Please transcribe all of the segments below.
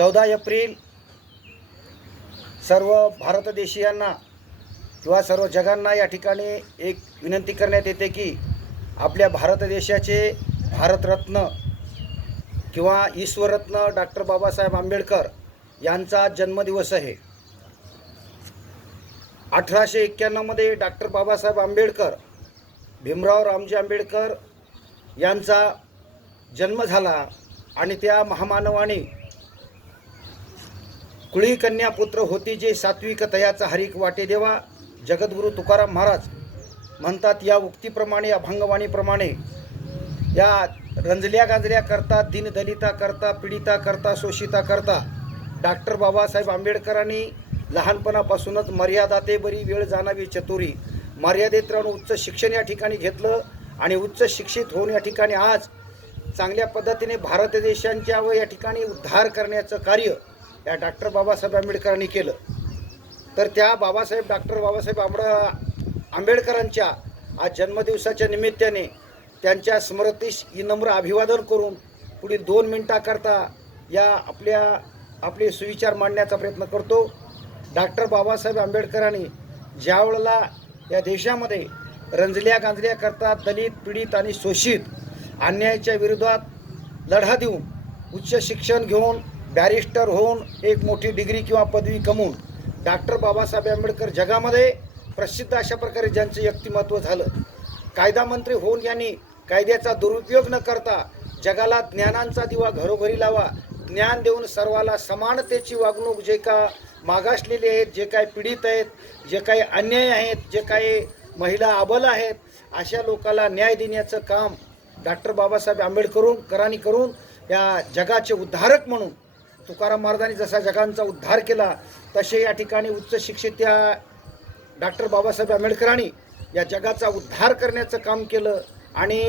चौदा एप्रिल सर्व भारतदेशीयांना किंवा सर्व जगांना या ठिकाणी एक विनंती करण्यात येते की आपल्या भारत देशाचे भारतरत्न किंवा ईश्वररत्न डॉक्टर बाबासाहेब आंबेडकर यांचा जन्मदिवस आहे. अठराशे एक्क्याण्णवमध्ये डॉक्टर बाबासाहेब आंबेडकर भीमराव रामजी आंबेडकर यांचा जन्म झाला आणि त्या महामानवाने कुळी कन्या पुत्र होती जे सात्विक तयाचा हरिक वाटे देवा जगद्गुरू तुकाराम महाराज म्हणतात या उक्तीप्रमाणे अभंगवाणीप्रमाणे या रंजल्या गांजल्या करता दीनदलिता करता पीडिता करता शोषिता करता डॉक्टर बाबासाहेब आंबेडकरांनी लहानपणापासूनच मर्यादा ते बरी वेळ जाणावी चतुरी मर्यादेत राहून उच्च शिक्षण या ठिकाणी घेतलं आणि उच्च शिक्षित होऊन या ठिकाणी आज चांगल्या पद्धतीने भारत देशांच्या व या ठिकाणी उद्धार करण्याचं कार्य या डॉक्टर बाबासाहेब आंबेडकरांनी केलं. तर त्या बाबासाहेब डॉक्टर बाबासाहेब आंबड आंबेडकरांच्या आज जन्मदिवसाच्या निमित्ताने त्यांच्या स्मृतीस विनम्र अभिवादन करून पुढील दोन मिनटाकरता या आपल्या आपले सुविचार मांडण्याचा प्रयत्न करतो. डॉक्टर बाबासाहेब आंबेडकरांनी ज्या वेळेला या देशामध्ये रंजल्या गांजल्याकरता दलित पीडित आणि शोषित अन्यायाच्या विरोधात लढा देऊन उच्च शिक्षण घेऊन बॅरिस्टर होऊन एक मोठी डिग्री किंवा पदवी कमवून डॉक्टर बाबासाहेब आंबेडकर जगामध्ये प्रसिद्ध अशा प्रकारे ज्यांचं व्यक्तिमत्व झालं. कायदा मंत्री होऊन यांनी कायद्याचा दुरुपयोग न करता जगाला ज्ञानांचा दिवा घरोघरी लावा ज्ञान देऊन सर्वाला समानतेची वागणूक जे का मागासलेले आहेत जे काय पीडित आहेत जे काही अन्याय आहेत जे काही महिला अबल आहेत अशा लोकाला न्याय देण्याचं काम डॉक्टर बाबासाहेब आंबेडकरून करानी करून या जगाचे उद्धारक म्हणून तुकाराम महाराजांनी जसा जगांचा उद्धार केला तसे या ठिकाणी उच्च शिक्षित त्या डॉक्टर बाबासाहेब आंबेडकरांनी या जगाचा उद्धार करण्याचं काम केलं आणि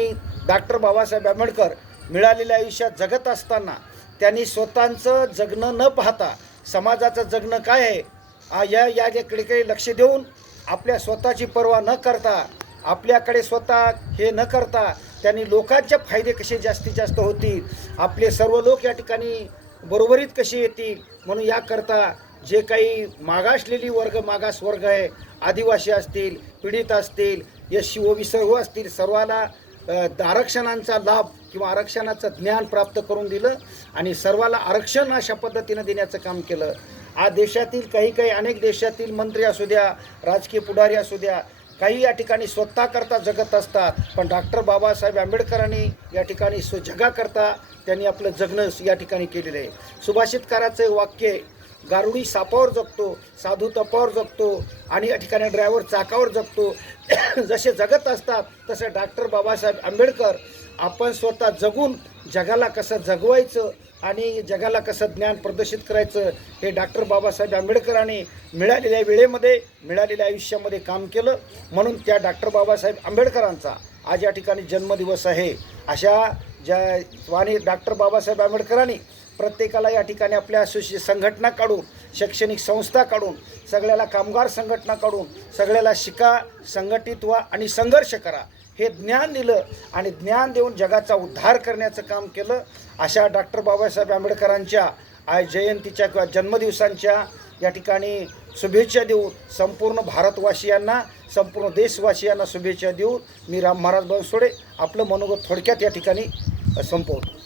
डॉक्टर बाबासाहेब आंबेडकर मिळालेल्या आयुष्यात जगत असताना त्यांनी स्वतःचं जगणं न पाहता समाजाचं जगणं काय आहे या या याकडे लक्ष देऊन आपल्या स्वतःची पर्वा न करता आपल्याकडे स्वतः हे न करता त्यांनी लोकांचे फायदे कसे जास्तीत जास्त होतील आपले सर्व लोक या ठिकाणी बरोबरीत कशी येतील? म्हणून याकरता जे काही मागासलेली वर्ग मागास वर्ग आहे आदिवासी असतील पीडित असतील एस सी ओबी सर्व असतील सर्वाला आरक्षणांचा लाभ किंवा आरक्षणाचं ज्ञान प्राप्त करून दिलं आणि सर्वाला आरक्षण अशा पद्धतीनं देण्याचं काम केलं. आज देशातील काही काही अनेक देशातील मंत्री असू द्या राजकीय पुढारी असू द्या काही या ठिकाणी स्वतःकरता जगत असतात पण डॉक्टर बाबासाहेब आंबेडकरांनी या ठिकाणी स्वजगाकरता त्यांनी आपलं जगणं या ठिकाणी केलेलं आहे. सुभाषितकाराचं वाक्य गारुडी सापावर जगतो साधू तपावर जगतो आणि या ठिकाणी ड्रायव्हर चाकावर जगतो. जसे जगत असतात तसे डॉक्टर बाबासाहेब आंबेडकर आपण स्वतः जगून जगाला कसं जगवायचं आणि जगाला कसं ज्ञान प्रदर्शित करायचं हे डॉक्टर बाबासाहेब आंबेडकरांनी मिळालेल्या वेळेमध्ये मिळालेल्या आयुष्यामध्ये काम केलं. म्हणून त्या डॉक्टर बाबासाहेब आंबेडकरांचा आज या ठिकाणी जन्मदिवस आहे. अशा ज्या आणि डॉक्टर बाबासाहेब आंबेडकरांनी प्रत्येकाला या ठिकाणी आपल्या सुशी संघटना काढून शैक्षणिक संस्था काढून सगळ्याला कामगार संघटना काढून सगळ्याला शिका संघटित व्हा आणि संघर्ष करा. हे ज्ञान दिलं आणि ज्ञान देऊन जगाचा उद्धार करण्याचं काम केलं अशा डॉक्टर बाबासाहेब आंबेडकरांच्या आज जयंतीच्या किंवा जन्मदिवसांच्या या ठिकाणी शुभेच्छा देऊन संपूर्ण भारतवासियांना संपूर्ण देशवासियांना शुभेच्छा देऊन मी राम महाराज बनसोडे आपलं मनोगत थोडक्यात या ठिकाणी संपवतो.